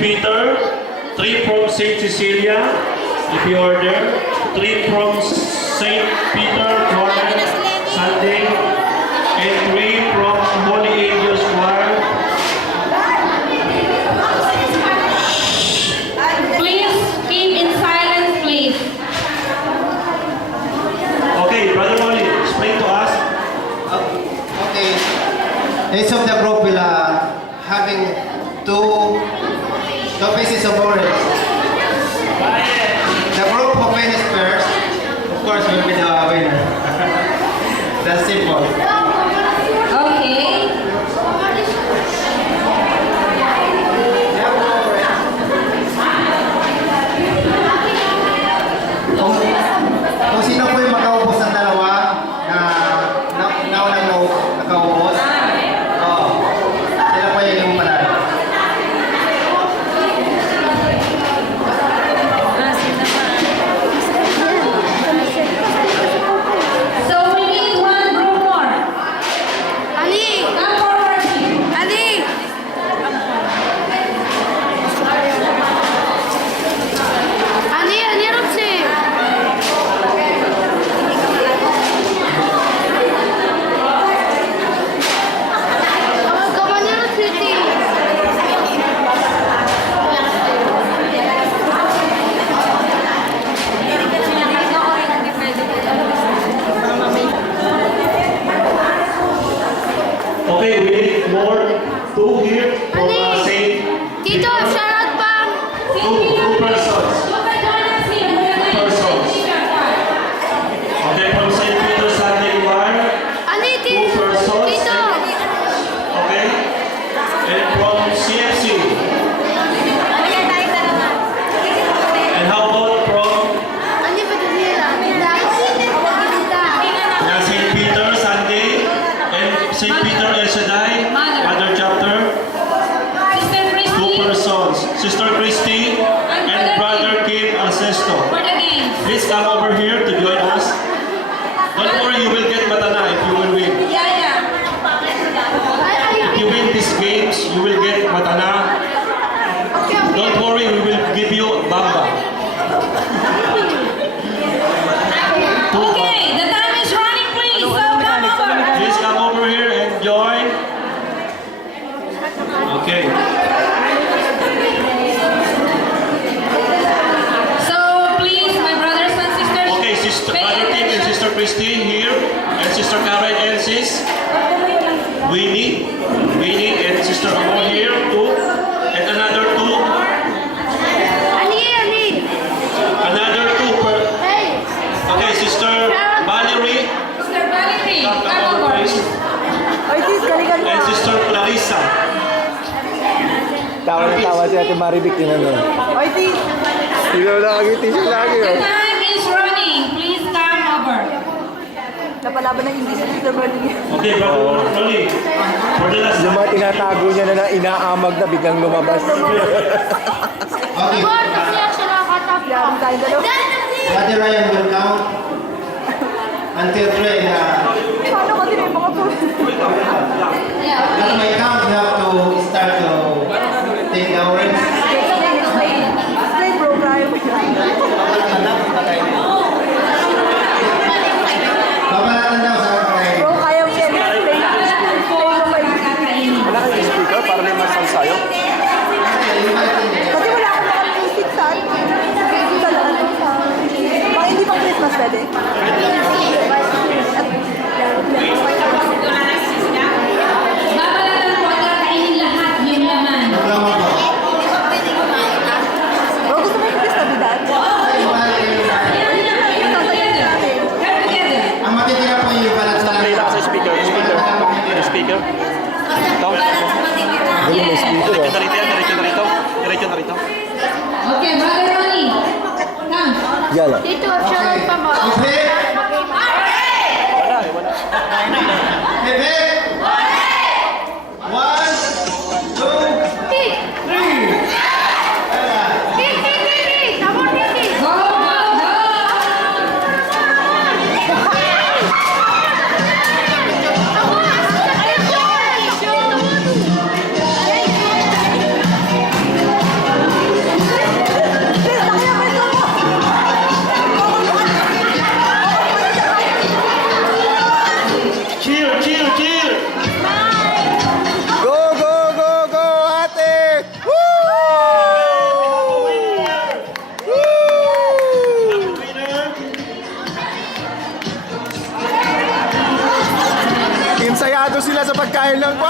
Peter, 3 from St. Cecilia, if you are there, 3 from St. Peter, Choir, Sunday, and 3 from Holy Angels Choir. Please keep in silence, please. Okay, Brother Molly, explain to us. Okay. Each of the group will having two pieces of orange. The group who finishes first, of course, will be the winner. That's simple. Okay. Kung sino po yung makaubos ng dalawa na naunang nakaubos, sila po yung panalo. So we need one group more. Ali! Come forward. Ali! Ali Robsi! Come on, City! Okay, we need more, 2 here from St. Tito, shoutout pa! Two persons. Okay, from St. Peter Sunday Choir, Ali, 2 Tito! persons. Tito! Okay, and from CFC. And how about from Ali, Padilla! St. Peter Sunday and St. Peter El Shaddai, Mother Chapter? Sister 2 Christy. persons. Sister Christy and Brother Kim Alcesto. For the games. Please come over here to join us. Don't worry, you will get Matana if you will win. Yeah. If you win these games, you will get Matana. Don't worry, we will give you Bamba. Okay, the time is running, please. So come over. Please come over here and join. Okay. So please, my brothers and sisters. Okay, Sister Brother Kim and Sister Christy here, and Sister Karen and Sis Winnie, and Sister Amor here too, and another 2, another 2 per. Hey! Okay, Sister Valerie, Sister Valerie, come come over over. please, and Sister Clarissa. Tawa na tawa si Ate Maribik, tingnan mo. Ikaw nakagiti siya lagi. The time is running. Please come over. Napalaban ng English dito, Bernie. Okay, Brother Rolly, for the last Yung mga tinatago niya na inaamag na biglang lumabas. Okay. Lord, kasi siya nakakatap. Yarin tayo dalawa. Ate Ryan will count until 3. Paano kasi may mga po? At my count, you have to start to take the orange. Explain, bro, kaya mo yan. Babalatan daw sa akin. Bro, kaya mo yan. Explain mo may... Wala kayong speaker para may masansayo? Kasi wala akong naka-music saan. Sa laan sa... Baka hindi pang Christmas pwede? Babalatan po at kakainin lahat yung laman. Reklamo po. Bro, gusto mo yung Christmas Navidad? Come together. Ang matitira po yung balat sa Play lang sa speaker. Speaker. Ito. Ano may speaker Yes. oh. Diretso na rito. Okay, Brother Ronnie. Come. Yala. Tito, shoutout pa mo. Bebe! 1, 2, 3. Tamo, Titi! Go, go, go. Tamo! Ilang pa?